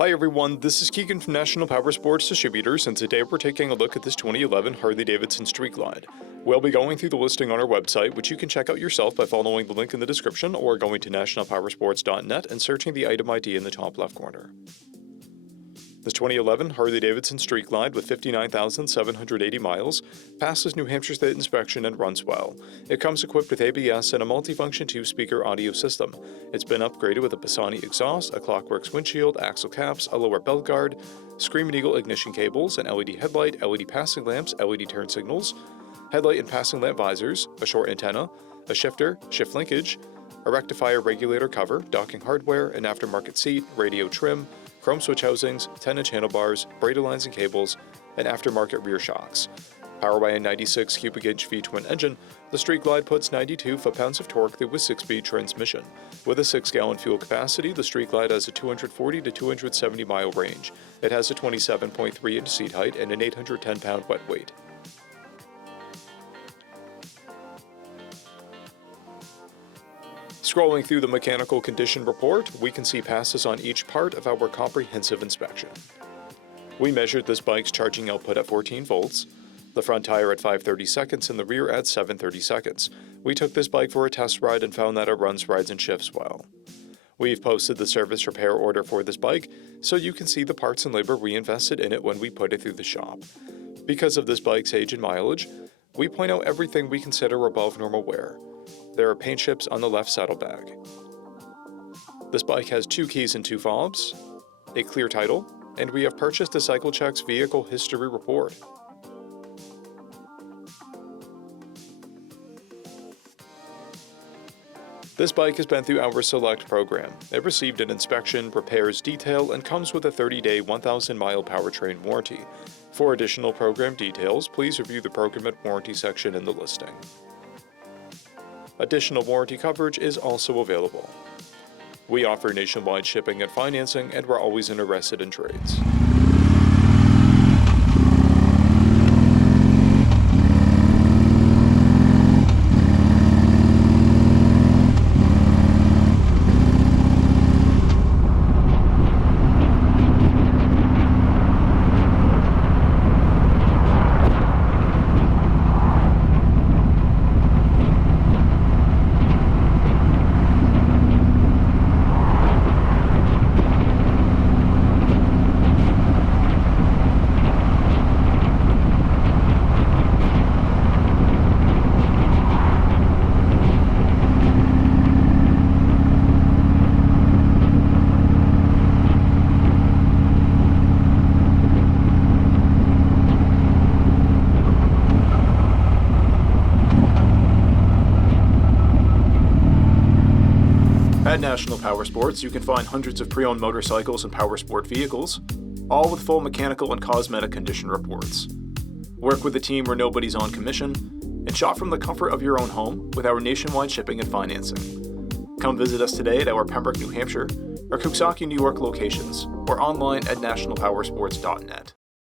Hi everyone, this is Keegan from National Powersports Distributors, and today we're taking a look at this 2011 Harley-Davidson Street Glide. We'll be going through the listing on our website, which you can check out yourself by following the link in the description or going to nationalpowersports.net and searching the item ID in the top left corner. This 2011 Harley-Davidson Street Glide with 59,780 miles passes New Hampshire State inspection and runs well. It comes equipped with ABS and a multifunction 2-speaker audio system. It's been upgraded with a Pisani exhaust, a Clockworks windshield, axle caps, a lower belt guard, Screaming Eagle ignition cables, an LED headlight, LED passing lamps, LED turn signals, headlight and passing lamp visors, a short antenna, a shifter, shift linkage, a rectifier regulator cover, docking hardware, an aftermarket seat, radio trim, chrome switch housings, 10-inch handlebars, braided lines and cables, and aftermarket rear shocks. Powered by a 96 cubic inch V-twin engine, the Street Glide puts 92 foot-pounds of torque through a 6-speed transmission. With a 6-gallon fuel capacity, the Street Glide has a 240 to 270 mile range. It has a 27.3 inch seat height and an 810-pound wet weight. Scrolling through the mechanical condition report, we can see passes on each part of our comprehensive inspection. We measured this bike's charging output at 14 volts, the front tire at 530 seconds and the rear at 730 seconds. We took this bike for a test ride and found that it runs, rides, and shifts well. We've posted the service repair order for this bike, so you can see the parts and labor we invested in it when we put it through the shop. Because of this bike's age and mileage, we point out everything we consider above normal wear. There are paint chips on the left saddlebag. This bike has 2 keys and 2 fobs, a clear title, and we have purchased a CycleCheck's vehicle history report. This bike has been through our Select program. It received an inspection, repairs, detail, and comes with a 30-day, 1,000-mile powertrain warranty. For additional program details, please review the program and warranty section in the listing. Additional warranty coverage is also available. We offer nationwide shipping and financing, and we're always interested in trades. At National Powersports, you can find hundreds of pre-owned motorcycles and powersport vehicles, all with full mechanical and cosmetic condition reports. Work with a team where nobody's on commission, and shop from the comfort of your own home with our nationwide shipping and financing. Come visit us today at our Pembroke, New Hampshire, or Coxsackie, New York locations, or online at nationalpowersports.net.